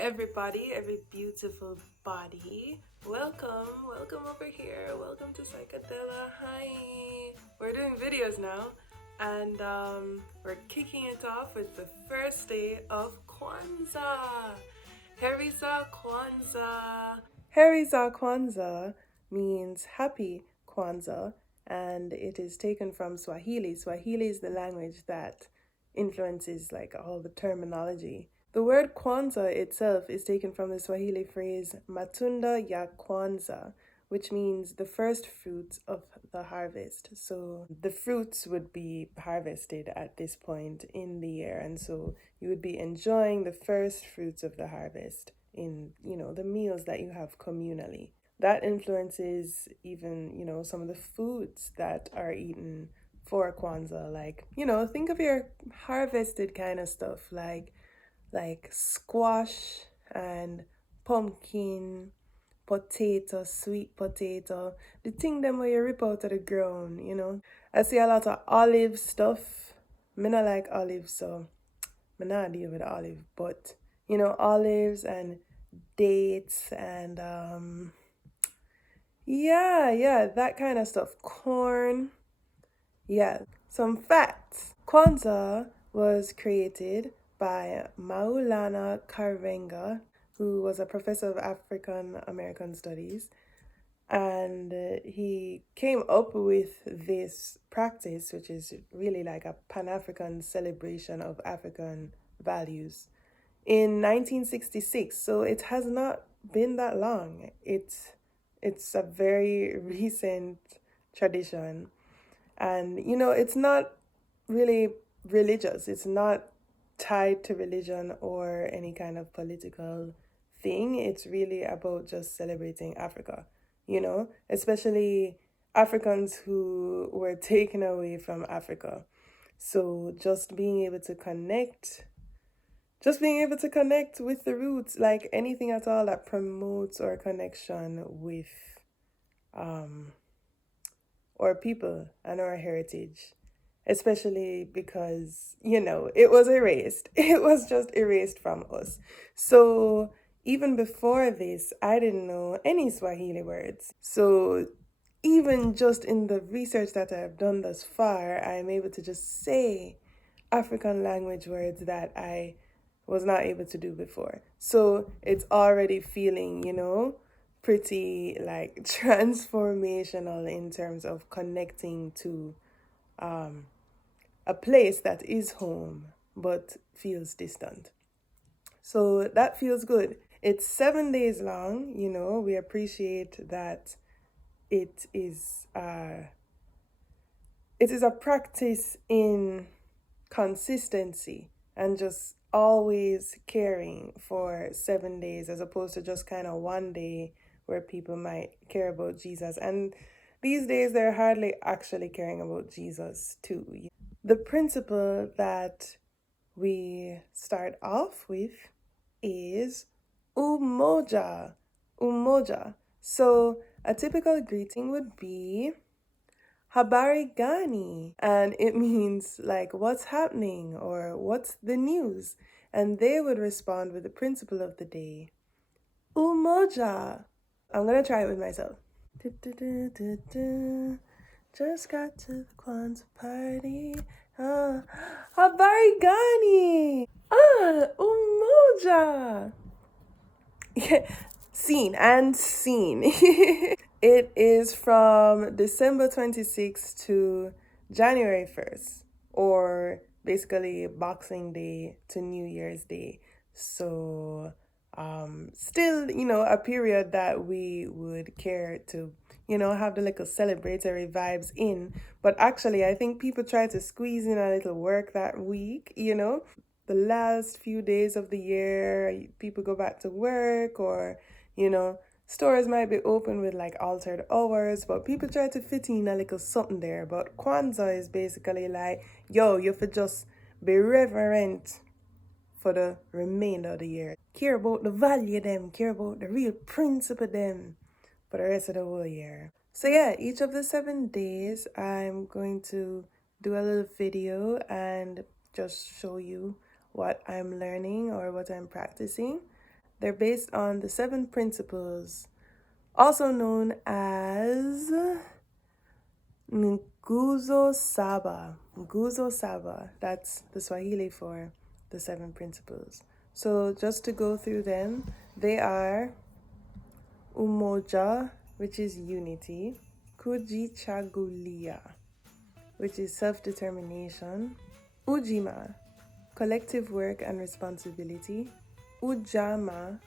everybody, every beautiful body. Welcome over here. Welcome to Psyka Dela. Hi. We're doing videos now, and we're kicking it off with the first day of Kwanzaa. Heriza Kwanzaa. Heriza Kwanzaa means happy Kwanzaa, and it is taken from Swahili. Swahili is the language that influences like all the terminology. The word Kwanzaa itself is taken from the Swahili phrase matunda ya Kwanzaa, which means the first fruits of the harvest. So the fruits would be harvested at this point in the year, and so you would be enjoying the first fruits of the harvest in, the meals that you have communally. That influences even, some of the foods that are eaten for Kwanzaa. Like, think of your harvested kind of stuff, like squash and pumpkin, potato, sweet potato, the thing them where you rip out of the ground. I see a lot of olive stuff. Me not like olives, so me not deal with olive, but olives and dates and yeah, that kind of stuff. Corn. Yeah, some facts. Kwanzaa was created by Maulana Karenga, who was a professor of African American Studies, and he came up with this practice, which is really like a Pan African celebration of African values, in 1966. So it has not been that long. It's a very recent tradition, and it's not really religious. It's not tied to religion or any kind of political thing. It's really about just celebrating Africa, especially Africans who were taken away from Africa. So just being able to connect with the roots, like anything at all that promotes our connection with our people and our heritage, especially because, it was erased. It was just erased from us. So even before this, I didn't know any Swahili words. So even just in the research that I've done thus far, I'm able to just say African language words that I was not able to do before. So it's already feeling, pretty like transformational in terms of connecting to a place that is home but feels distant. So that feels good. It's 7 days long, we appreciate that it is a practice in consistency and just always caring for 7 days, as opposed to just kind of one day where people might care about Jesus. And these days they're hardly actually caring about Jesus too. The principle that we start off with is Umoja. Umoja. So a typical greeting would be Habari gani, and it means like what's happening or what's the news, and they would respond with the principle of the day, Umoja. I'm gonna try it with myself. Just got to the Kwanzaa party. Habari gani? Umoja. Seen and seen. It is from December 26th to January 1st, or basically Boxing Day to New Year's Day. So, still, a period that we would care to, have the little celebratory vibes in. But actually, I think people try to squeeze in a little work that week, the last few days of the year, people go back to work, or, stores might be open with like altered hours, but people try to fit in a little something there. But Kwanzaa is basically like, yo, you have to just be reverent for the remainder of the year. Care about the value them, care about the real principle them for the rest of the whole year. So yeah, each of the 7 days, I'm going to do a little video and just show you what I'm learning or what I'm practicing. They're based on the 7 principles, also known as Nguzo Saba. Nguzo Saba. That's the Swahili for the 7 principles. So just to go through them, they are Umoja, which is unity, Kujichagulia, which is self-determination, Ujima, collective work and responsibility, Ujama,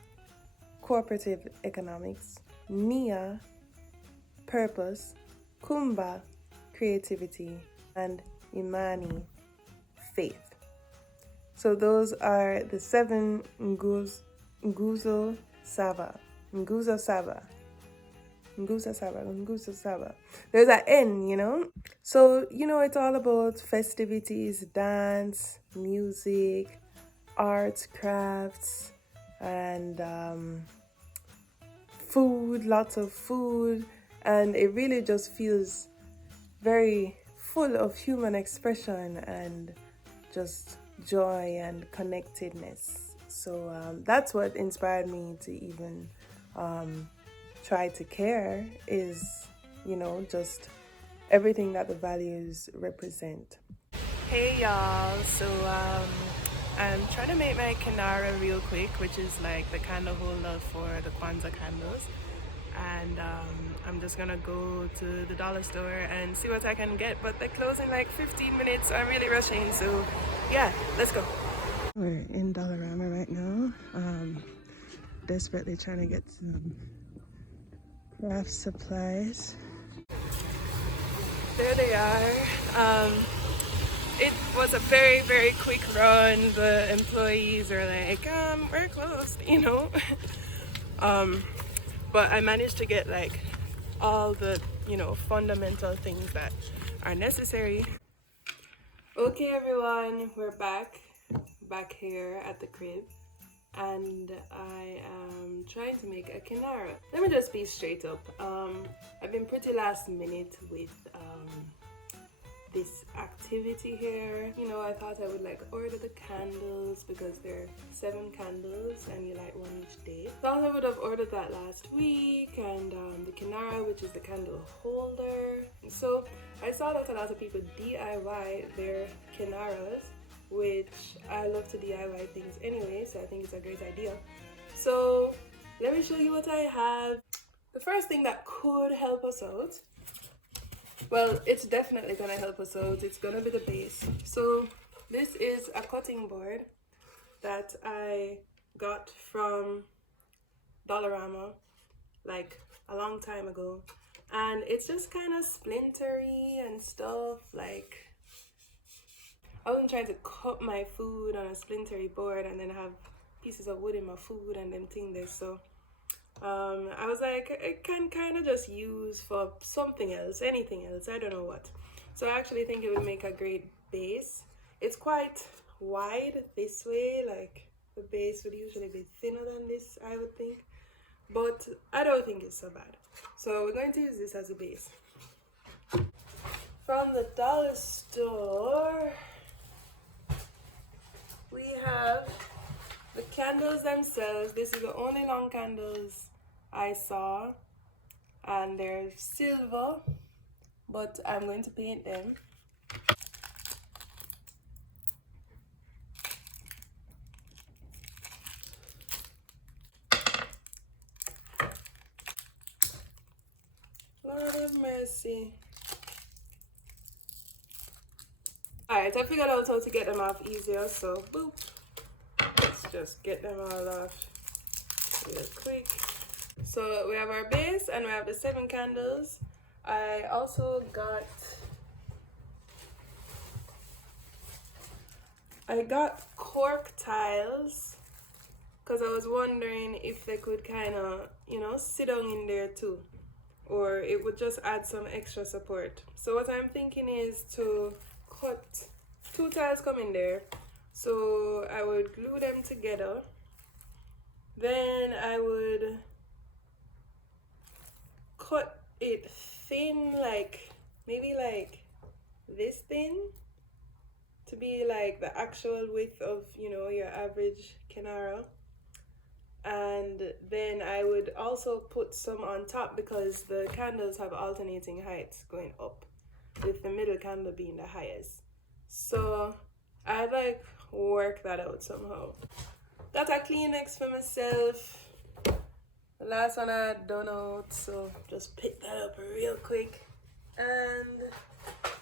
cooperative economics, Nia, purpose, Kumba, creativity, and Imani, faith. So those are the 7 Nguzo Saba. Nguzo Saba. Nguzo Saba. Nguzo Saba. There's an N, you know? So, it's all about festivities, dance, music, arts, crafts, and food, lots of food. And it really just feels very full of human expression and just joy and connectedness. So that's what inspired me to even try to care, is, just everything that the values represent. Hey y'all, so I'm trying to make my kinara real quick, which is like the candle holder for the Kwanzaa candles. And I'm just gonna go to the dollar store and see what I can get, but they close in like 15 minutes, so I'm really rushing. So yeah, let's go. We're in Dollarama right now, desperately trying to get some craft supplies. There they are. It was a very, very quick run. The employees are like, we're closed, but I managed to get like all the, fundamental things that are necessary. Okay, everyone, we're back here at the crib, and I am trying to make a kinara. Let me just be straight up. I've been pretty last minute with this activity here. I thought I would like order the candles because there are 7 candles and you light one each day. Thought I would have ordered that last week, and the kinara, which is the candle holder. So I saw that a lot of people DIY their kinaras, which I love to DIY things anyway, so I think it's a great idea. So let me show you what I have. The first thing that could help us out, well, it's definitely gonna help us out. It's gonna be the base. So this is a cutting board that I got from Dollarama like a long time ago, and it's just kind of splintery and stuff. Like, I wasn't trying to cut my food on a splintery board and then have pieces of wood in my food and then thing this. So I was like, I can kind of just use for something else, anything else, I don't know what. So I actually think it would make a great base. It's quite wide this way, like the base would usually be thinner than this, I would think, but I don't think it's so bad. So we're going to use this as a base. From the dollar store, we have the candles themselves. This is the only long candles I saw, and they're silver, but I'm going to paint them. Lord of mercy. Alright, I figured out how to get them off easier, so boop. Let's just get them all off real quick. So we have our base and we have the 7 candles. I also got cork tiles because I was wondering if they could kind of, sit down in there too, or it would just add some extra support. So what I'm thinking is to cut 2 tiles come in there. So I would glue them together. Then I would cut it thin, like maybe like this thin, to be like the actual width of, your average kinara. And I would also put some on top because the candles have alternating heights going up, with the middle candle being the highest. So I like work that out somehow. Got a Kleenex for myself. The last one I had done out, so just pick that up real quick. And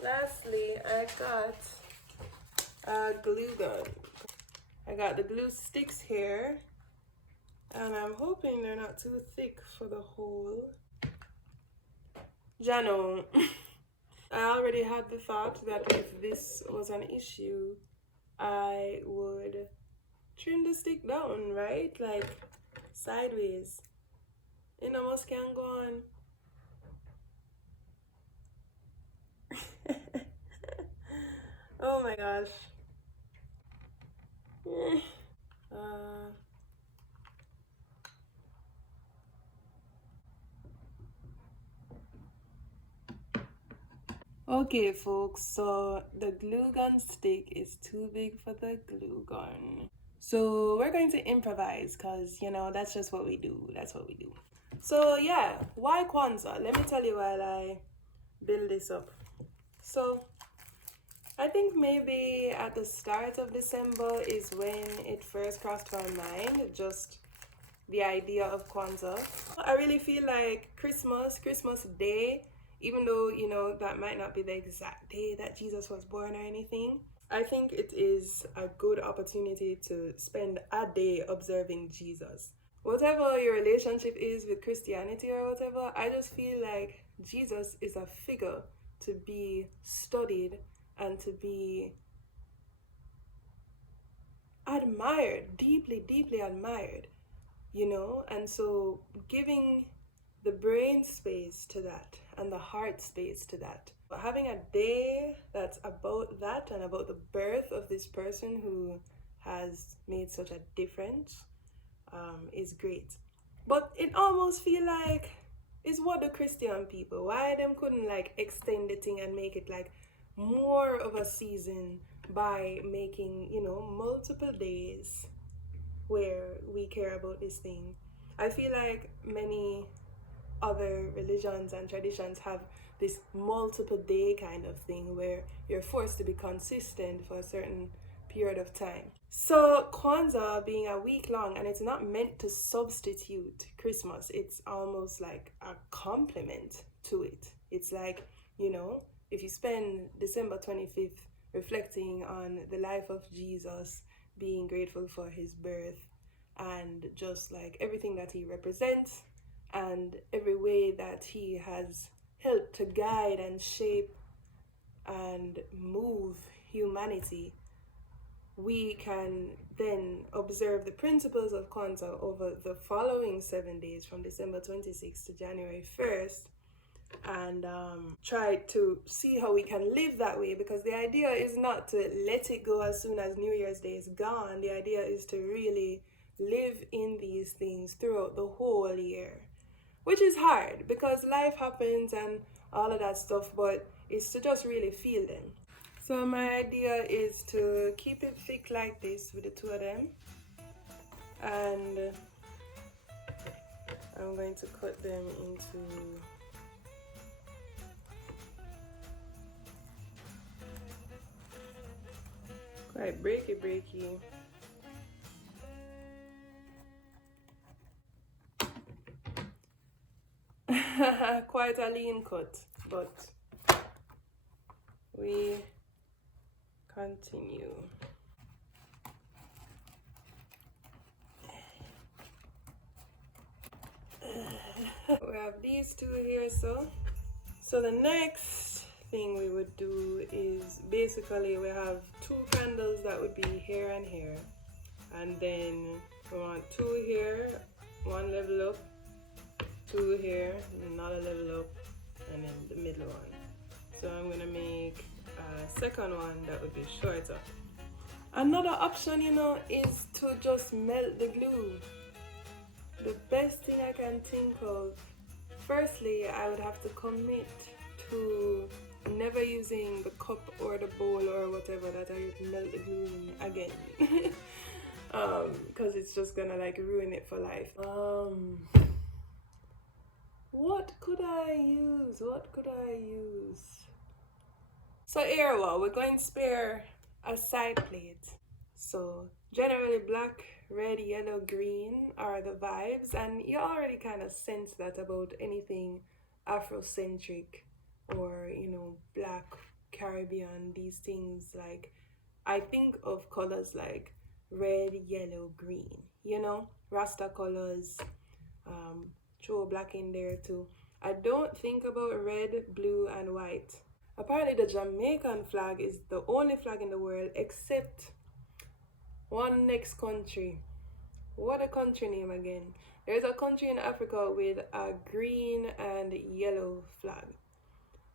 lastly, I got a glue gun. I got the glue sticks here, and I'm hoping they're not too thick for the hole. Jano, I already had the thought that if this was an issue, I would trim the stick down, right? Like sideways. It almost can go on. Oh my gosh. Okay, folks, so the glue gun stick is too big for the glue gun. So we're going to improvise because, that's just what we do. That's what we do. So yeah, why Kwanzaa? Let me tell you while I build this up. So I think maybe at the start of December is when it first crossed my mind, just the idea of Kwanzaa. I really feel like Christmas Day, even though, that might not be the exact day that Jesus was born or anything, I think it is a good opportunity to spend a day observing Jesus. Whatever your relationship is with Christianity or whatever, I just feel like Jesus is a figure to be studied and to be admired, deeply, deeply admired, and so giving the brain space to that and the heart space to that. But having a day that's about that and about the birth of this person who has made such a difference is great. But it almost feel like is what the Christian people, why them couldn't like extend the thing and make it like more of a season by making, multiple days where we care about this thing. I feel like many other religions and traditions have this multiple day kind of thing where you're forced to be consistent for a certain period of time. So Kwanzaa being a week long, and it's not meant to substitute Christmas, it's almost like a complement to it. It's like, if you spend December 25th reflecting on the life of Jesus, being grateful for his birth and just like everything that he represents and every way that he has helped to guide and shape and move humanity, we can then observe the principles of Kwanzaa over the following 7 days from December 26th to January 1st and try to see how we can live that way, because the idea is not to let it go as soon as New Year's Day is gone. The idea is to really live in these things throughout the whole year, which is hard because life happens and all of that stuff, but it's to just really feel them. So my idea is to keep it thick like this with the two of them, and I'm going to cut them into quite breaky. Quite a lean cut, but we continue. We have these two here, so the next thing we would do is basically we have two candles that would be here and here, and then we want two here, one level up, two here, another level up, and then the middle one. So I'm gonna make a second one that would be shorter. Another option, is to just melt the glue. The best thing I can think of, firstly, I would have to commit to never using the cup or the bowl or whatever that I melt the glue in again. because it's just gonna like ruin it for life. What could I use? What could I use? So here, we're going to spare a side plate. So generally black, red, yellow, green are the vibes, and you already kind of sense that about anything Afrocentric or black Caribbean. These things, like, I think of colors like red, yellow, green. Rasta colors. Throw black in there too. I don't think about red, blue, and white. Apparently, the Jamaican flag is the only flag in the world except one next country. What a country name again? There's a country in Africa with a green and yellow flag.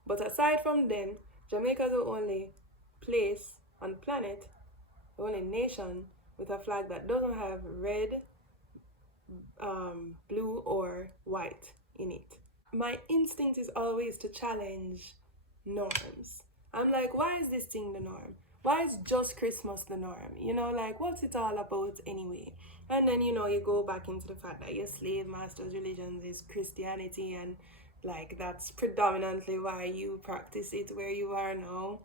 But aside from them, Jamaica is the only place on the planet, the only nation with a flag that doesn't have red, blue, or white in it. My instinct is always to challenge norms. I'm like, why is this thing the norm? Why is just Christmas the norm? Like, what's it all about anyway? And then, you go back into the fact that your slave master's religion is Christianity, and like that's predominantly why you practice it where you are now.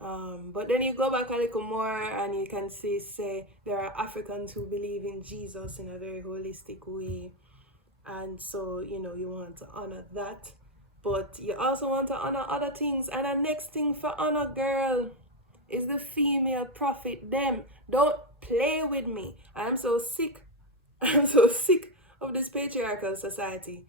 But then you go back a little more and you can say there are Africans who believe in Jesus in a very holistic way. And so, you want to honor that. But you also want to honor other things. And the next thing for honor, girl, is the female prophet. Them. Don't play with me. I'm so sick. I'm so sick of this patriarchal society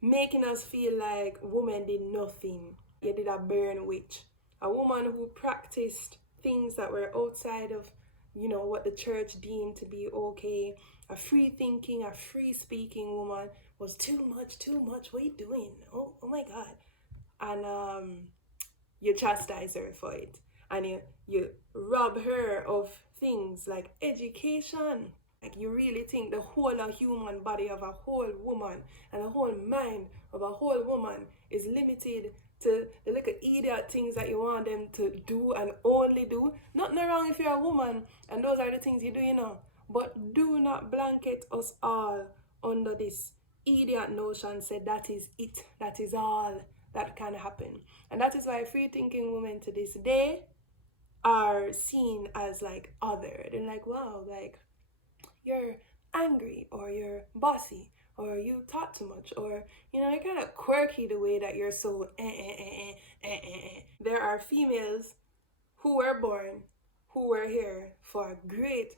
making us feel like women did nothing. You did a burn witch. A woman who practiced things that were outside of, what the church deemed to be okay. A free thinking, a free speaking woman was too much. What are you doing? Oh my God. And you chastise her for it. And you rob her of things like education. Like, you really think the whole of human body of a whole woman and the whole mind of a whole woman is limited to the little idiot things that you want them to do and only do? Nothing wrong if you're a woman and those are the things you do, But do not blanket us all under this idiot notion, say that is it, that is all that can happen. And that is why free thinking women to this day are seen as like other. They're like, wow, like, you're angry, or you're bossy, or you talk too much, or you're kind of quirky the way that you're so There are females who were born, who were here for a great,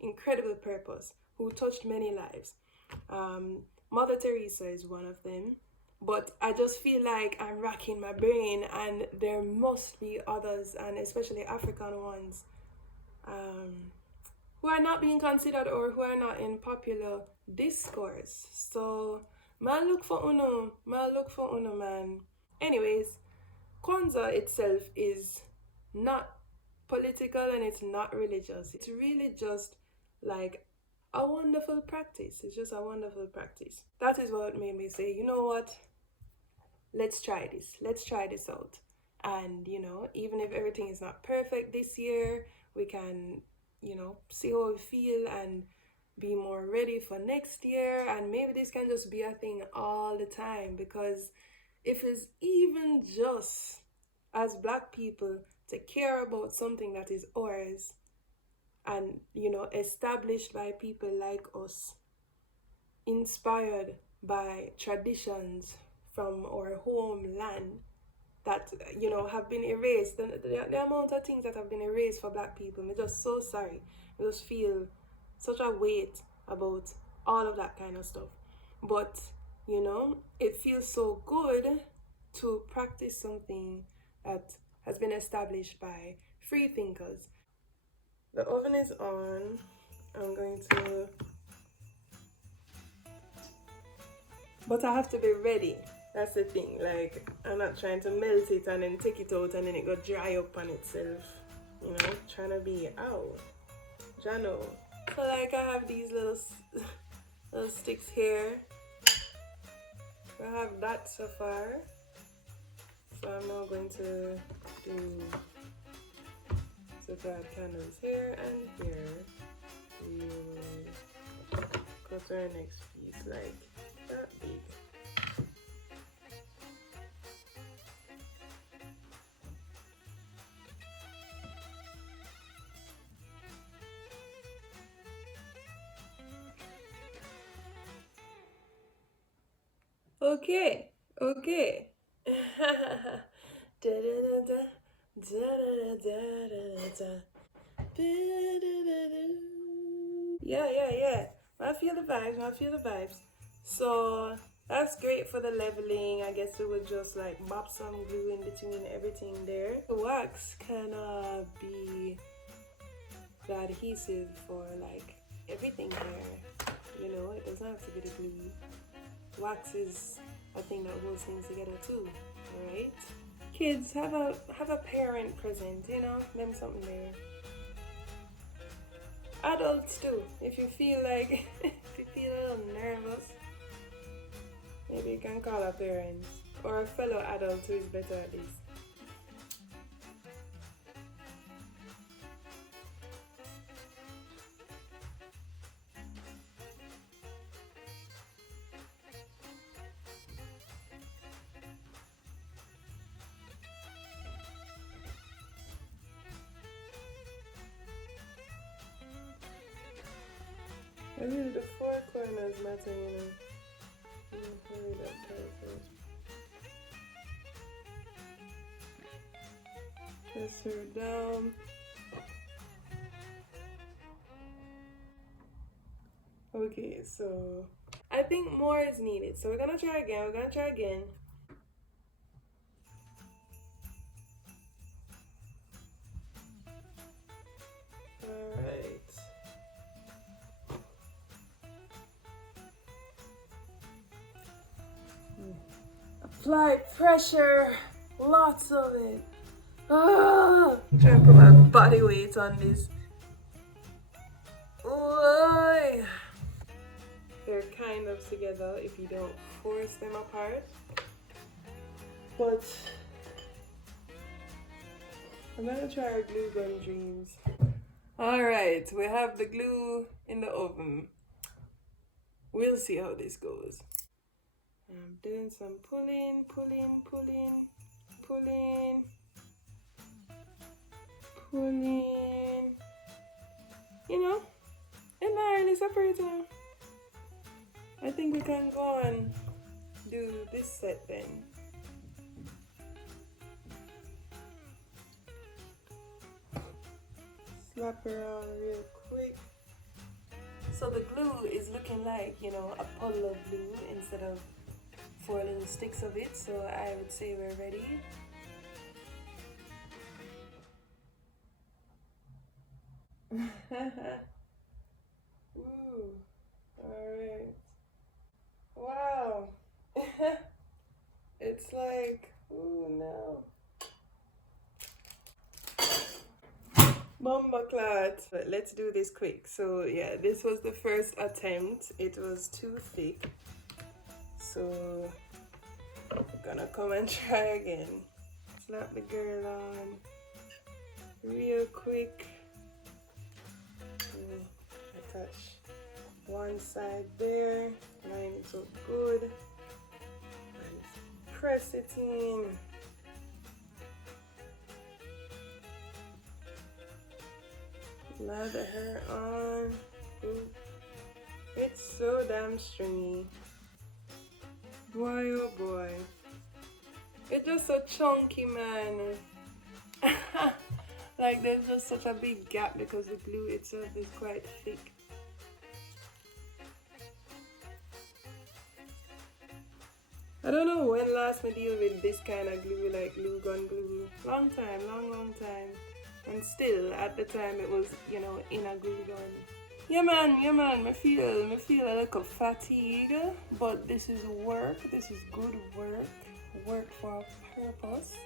incredible purpose, who touched many lives. Mother Teresa is one of them. But I just feel like I'm racking my brain, and there must be others, and especially African ones, who are not being considered or who are not in popular discourse. So, look for uno, man. Anyways, Kwanzaa itself is not political and it's not religious. It's really just like a wonderful practice. It's just a wonderful practice. That is what made me say, you know what? Let's try this. Let's try this out. And, even if everything is not perfect this year, we can, see how we feel and be more ready for next year. And maybe this can just be a thing all the time, because if it's even just as Black people to care about something that is ours and, established by people like us, inspired by traditions from our homeland that, have been erased. The amount of things that have been erased for Black people, I'm just so sorry. I just feel such a weight about all of that kind of stuff. But, it feels so good to practice something that has been established by free thinkers. The oven is on. I'm going to... But I have to be ready. That's the thing. Like, I'm not trying to melt it and then take it out and then it go dry up on itself. Trying to be out. Jano. So like, I have these little sticks here. I have that so far. So I'm now going to add candles here and here. we'll cut our next piece like that big. Okay, okay. Da, da, da, da, da, da, da, da, da, da. Yeah, yeah, yeah. I feel the vibes. I feel the vibes. So that's great for the leveling. I guess it would just like mop some glue in between everything there. The wax can be the adhesive for like everything here. You know, it doesn't have to be the glue. Wax is a thing that holds things together too, right? Kids, have a parent present, you know, them something there. Adults too, if you feel like if you feel a little nervous, maybe you can call a parent or a fellow adult who is better at this. I mean, the four corners matter, you know. Hurry that part first. Press her down. Okay, so I think more is needed. So we're gonna try again. We're gonna try again. Alright. Apply pressure. Lots of it. Ah! I'm trying to put my body weight on this. Oy. They're kind of together if you don't force them apart. But I'm gonna try our glue gun dreams. Alright, we have the glue in the oven. We'll see how this goes. I'm doing some pulling, you know, it's not really separating. I think we can go and do this set then. Slap around real quick. So the glue is looking like, you know, a puddle of glue instead of 4 little sticks of it. So I would say we're ready. Ooh, alright. Wow. It's like, ooh, no. Bombaclat. But let's do this quick. So yeah, this was the first attempt. It was too thick. So we're gonna come and try again. Slap the girl on real quick. Attach one side there, line it up good, and press it in. Lather her on. Ooh. It's so damn stringy. Boy, oh boy. It's just so chunky, man. Like there's just such a big gap because the glue itself is quite thick. I don't know when last I deal with this kind of glue, like glue gun glue. Long time, long time. And still, at the time, it was, you know, in a glue gun. Yeah man, I feel a little fatigue, but this is work. This is good work for a purpose,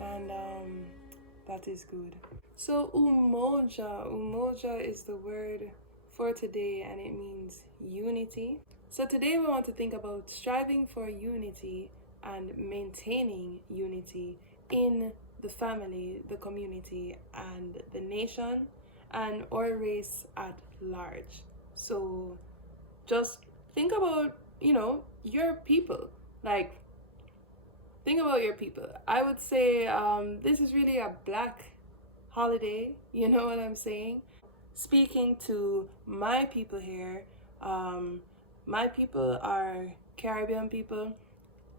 and that is good. So Umoja is the word for today, and it means unity. So today we want to think about striving for unity and maintaining unity in the family, the community, and the nation, and or race at large. So just think about, your people. Like, think about your people. I would say this is really a black holiday. You know what I'm saying? Speaking to my people here, um, my people are Caribbean people,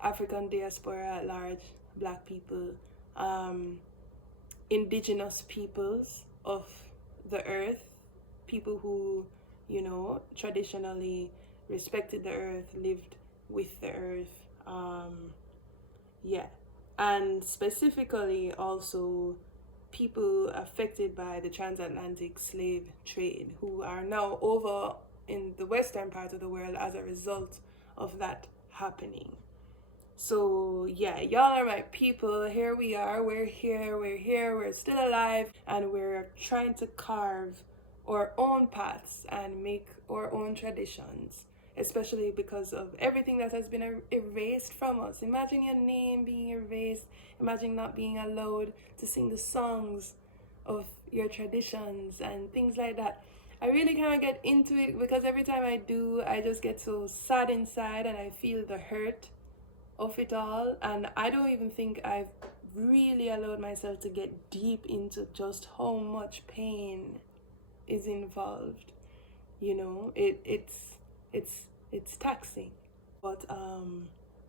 African diaspora at large, black people, um, indigenous peoples of the earth, people who, traditionally respected the earth, lived with the earth. Yeah. And specifically also people affected by the transatlantic slave trade who are now over in the western part of the world as a result of that happening. So yeah, y'all are my people. Here we are. We're still alive, and we're trying to carve our own paths and make our own traditions, especially because of everything that has been erased from us. Imagine your name being erased. Imagine not being allowed to sing the songs of your traditions and things like that. I really can't get into it because every time I do, I just get so sad inside and I feel the hurt of it all. And I don't even think I've really allowed myself to get deep into just how much pain is involved. It's taxing. But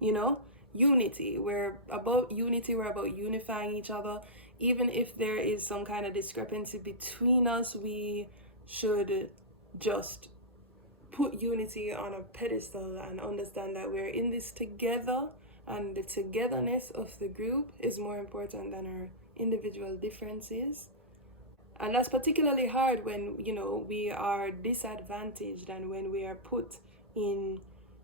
you know unity, we're about unity, we're about unifying each other. Even if there is some kind of discrepancy between us, we should just put unity on a pedestal and understand that we're in this together, and the togetherness of the group is more important than our individual differences. And that's particularly hard when we are disadvantaged and when we are put in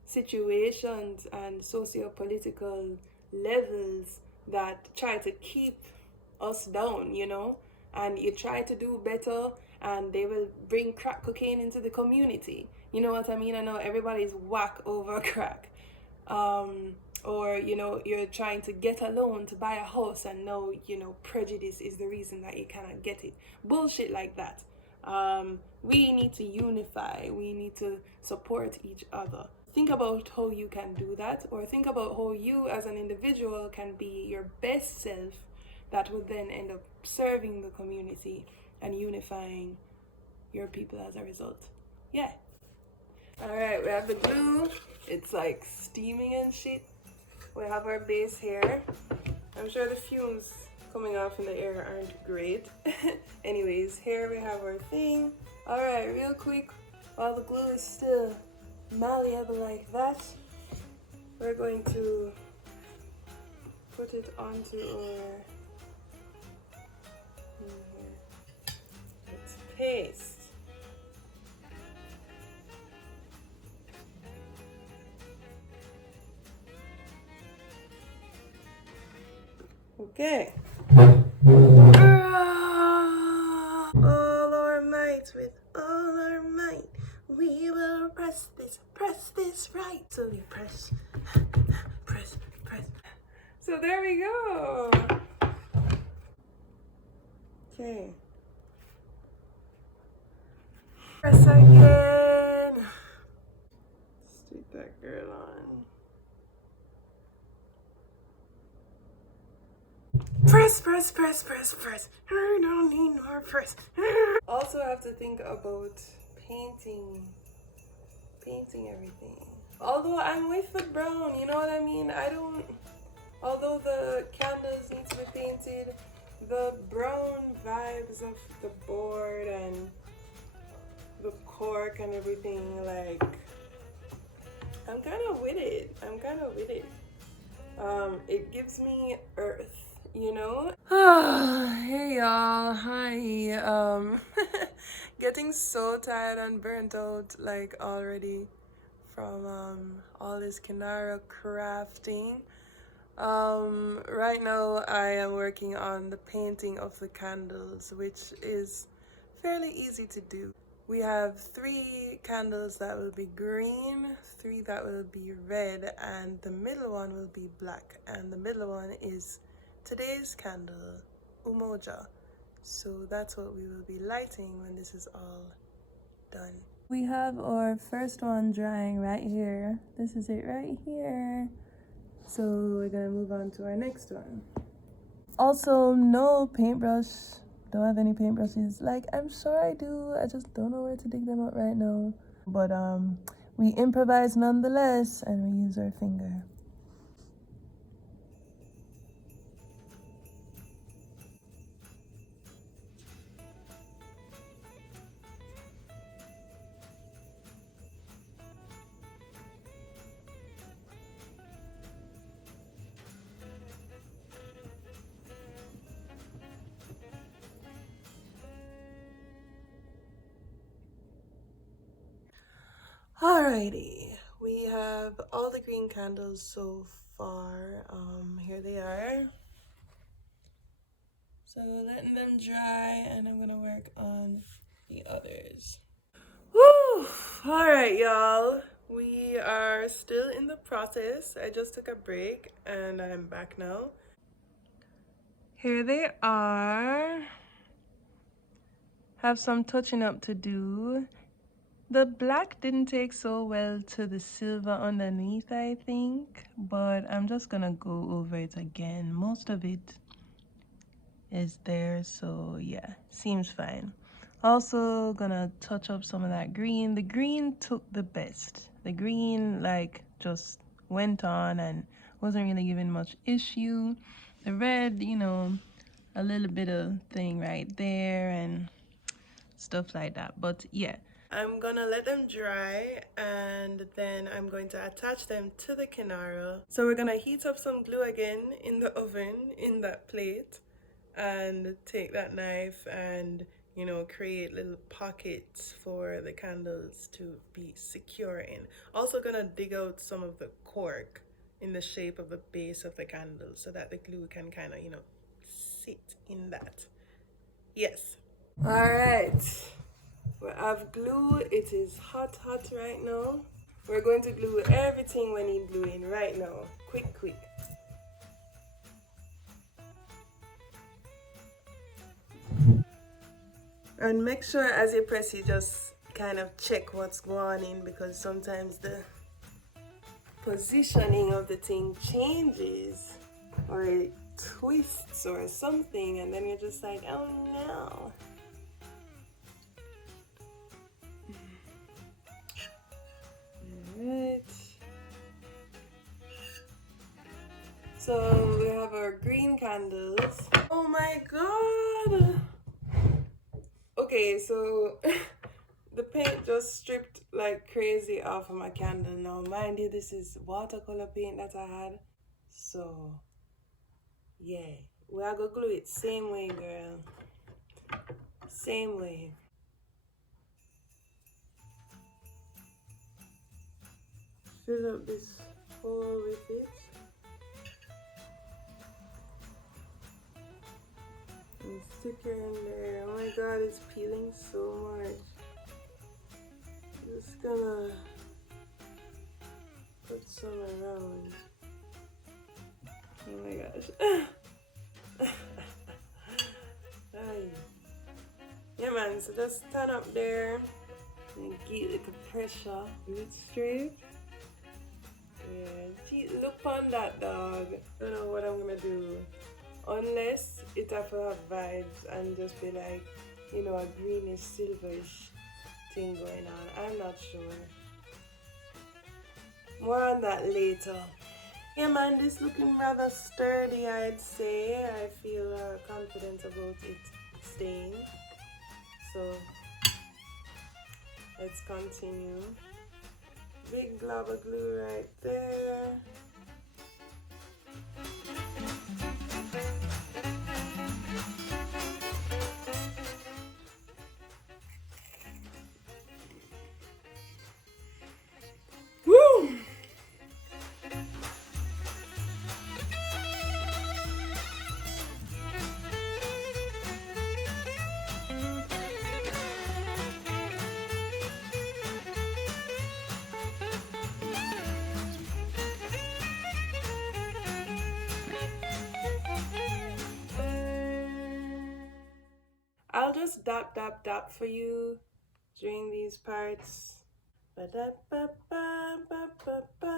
situations and socio-political levels that try to keep us down, and you try to do better and they will bring crack cocaine into the community. You know what I mean? I know everybody's whack over crack. Or you're trying to get a loan to buy a house, and no, prejudice is the reason that you cannot get it. Bullshit like that. We need to unify, we need to support each other. Think about how you can do that, or think about how you as an individual can be your best self that would then end up serving the community and unifying your people as a result. Yeah. Alright, we have the glue. It's like steaming and shit. We have our base here. I'm sure the fumes coming off in the air aren't great. Anyways, here we have our thing. Alright, real quick, while the glue is still malleable like that, we're going to put it onto our let's paste. Okay. All our might, with all our might, we will press this right. So we press. So there we go. Okay. Press again. Stick that girl on. Press. I don't need more press. Also, I have to think about painting everything. Although I'm with the brown, you know what I mean? Although the candles need to be painted, the brown vibes of the board and the cork and everything, like, I'm kind of with it. It gives me earth, Hey y'all, hi. Getting so tired and burnt out, like, already from all this Kinara crafting. Right now I am working on the painting of the candles, which is fairly easy to do. We have 3 candles that will be green, 3 that will be red, and the middle one will be black. And the middle one is today's candle, Umoja. So that's what we will be lighting when this is all done. We have our first one drying right here. This is it right here. So we're gonna move on to our next one. Also, no paintbrush. Don't have any paintbrushes. Like, I'm sure I do. I just don't know where to dig them up right now. But we improvise nonetheless, and we use our finger. Alrighty, we have all the green candles so far. Here they are. So letting them dry, and I'm gonna work on the others. Woo! Alright, y'all. We are still in the process. I just took a break and I'm back now. Here they are. Have some touching up to do. The black didn't take so well to the silver underneath, I think, but I'm just gonna go over it again. Most of it is there, so yeah, seems fine. Also gonna touch up some of that green. The green took the best. The green like just went on and wasn't really giving much issue. The red, you know, a little bit of thing right there and stuff like that, but yeah. I'm gonna let them dry and then I'm going to attach them to the Kinara. So we're gonna heat up some glue again in the oven in that plate and take that knife and, you know, create little pockets for the candles to be secure in. Also gonna dig out some of the cork in the shape of the base of the candle so that the glue can kind of, you know, sit in that. Yes. All right. We have glue. It is hot right now. We're going to glue everything we need gluing right now. Quick. And make sure as you press, you just kind of check what's going on, because sometimes the positioning of the thing changes or it twists or something, and then you're just like, oh no. Alright. So we have our green candles. Oh my god! Okay, so the paint just stripped like crazy off of my candle now. Mind you, this is watercolor paint that I had. So, yeah. We are gonna glue it same way, girl. Same way. Fill up this hole with it. And stick it in there. Oh my god, it's peeling so much. Just gonna put some around. Oh my gosh. Yeah man, so just stand up there and get like a pressure. Is it straight? Yeah, gee, look on that dog. Don't know what I'm gonna do. Unless it have to have vibes and just be like, you know, a greenish, silverish thing going on. I'm not sure. More on that later. Yeah man, this looking rather sturdy, I'd say. I feel confident about it staying. So let's continue. Big glob of glue right there. Woo! just dap dap dap for you during these parts. Ba da ba ba ba ba ba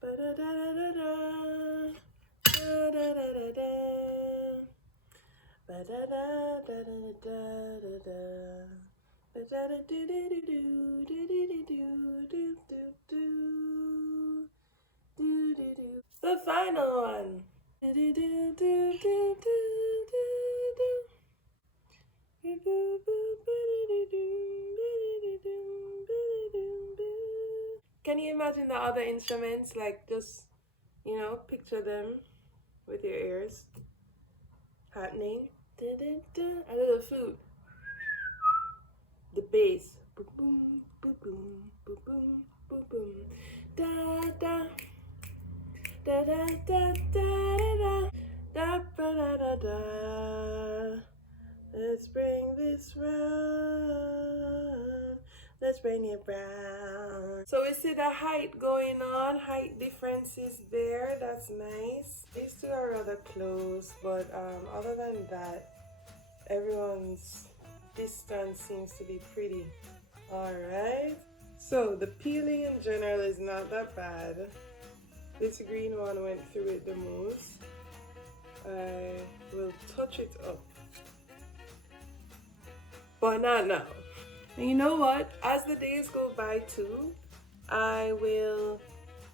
ba da da da da da da da da da ba da da da da da da da ba da da do do do do do do do do do do do do do. The final one. Do do do do do do do. Can you imagine the other instruments? Like, just, picture them with your ears happening. A little flute, the bass. Boom, boom, boom, boom, boom, boom, boom, boom. Da da da da da da da da da da da. Let's bring this round. Let's bring it round. So we see the height going on, height differences there. That's nice. These two are rather close, but other than that, everyone's distance seems to be pretty. Alright. So the peeling in general is not that bad. This green one went through it the most. I will touch it up. But not now. And you know what? As the days go by too, I will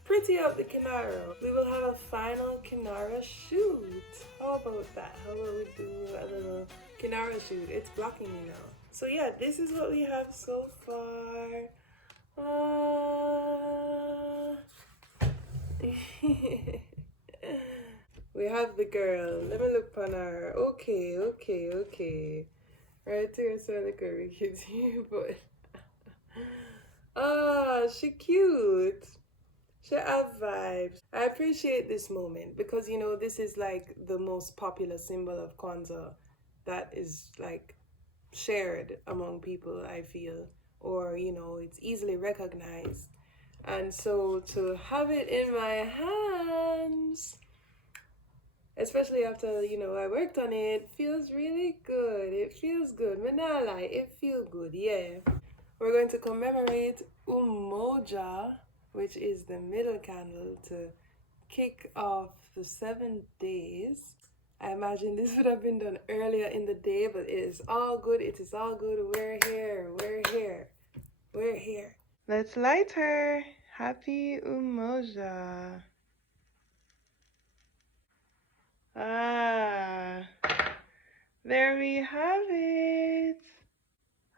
pretty up the Kinara. We will have a final Kinara shoot. How about that? How about we do a little Kinara shoot? It's blocking me now. So yeah, this is what we have so far. We have the girl. Let me look on her. Okay. Right here, so like a cute, but she cute. She have vibes. I appreciate this moment because this is like the most popular symbol of Kwanzaa that is like shared among people, I feel, or it's easily recognized. And so to have it in my hands, especially after I worked on it, feels really good. It feels good. Me not lie, it feels good. Yeah. We're going to commemorate Umoja, which is the middle candle, to kick off the 7 days. I imagine this would have been done earlier in the day, but it is all good. It is all good. We're here. We're here. We're here. Let's light her. Happy Umoja. Ah, there we have it.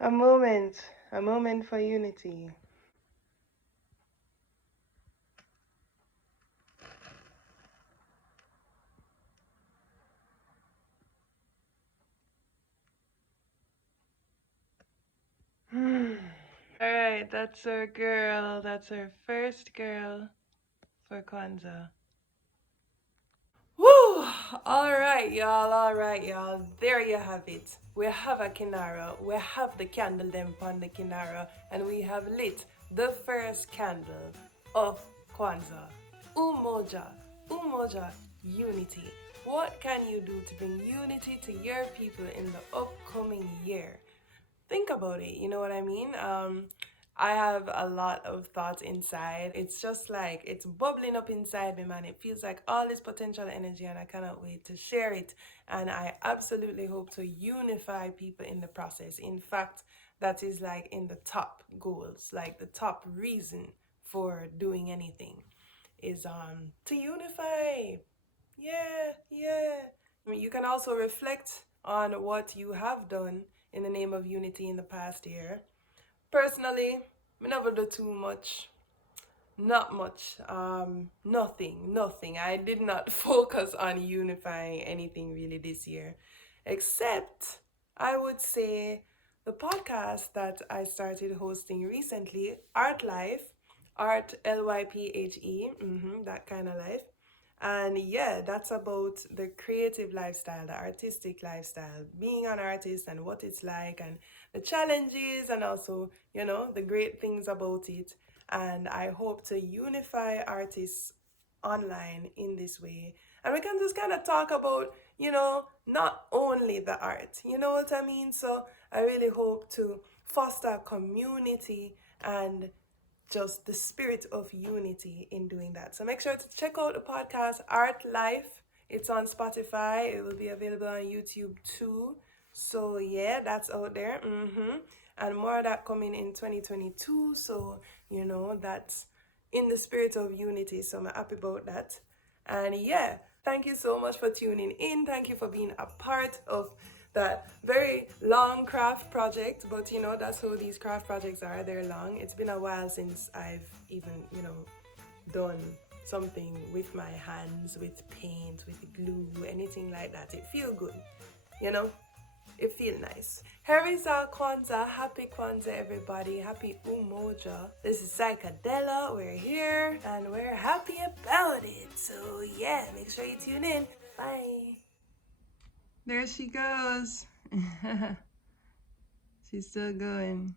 A moment for unity. Alright, that's our girl. That's our first girl for Kwanzaa. Woo! Alright, y'all. There you have it. We have a Kinara. We have the candle them on the Kinara. And we have lit the first candle of Kwanzaa. Umoja, unity. What can you do to bring unity to your people in the upcoming year? Think about it, you know what I mean? I have a lot of thoughts inside. It's just like it's bubbling up inside me, man. It feels like all this potential energy, and I cannot wait to share it. And I absolutely hope to unify people in the process. In fact, that is like in the top goals, like the top reason for doing anything is to unify. Yeah. I mean, you can also reflect on what you have done in the name of unity in the past year. Personally, I never do too much. Not much. Nothing. I did not focus on unifying anything really this year, except I would say the podcast that I started hosting recently, Art Life, Art Lyphe, that kind of life. And yeah, that's about the creative lifestyle, the artistic lifestyle, being an artist and what it's like, and the challenges, and also, the great things about it. And I hope to unify artists online in this way and we can just kind of talk about, not only the art, you know what I mean? So I really hope to foster community and just the spirit of unity in doing that. So make sure to check out the podcast Art Life. It's on Spotify. It will be available on YouTube too. So yeah, that's out there. And more of that coming in 2022. So that's in the spirit of unity. So I'm happy about that. And yeah, thank you so much for tuning in. Thank you for being a part of that very long craft project. But that's how these craft projects are. They're long. It's been a while since I've even, done something with my hands, with paint, with glue, anything like that. It feels good, it feels nice. Here is our Kwanzaa. Happy Kwanzaa, everybody. Happy Umoja. This is Psyka Dela. We're here and we're happy about it. So yeah, make sure you tune in. Bye. There she goes. She's still going.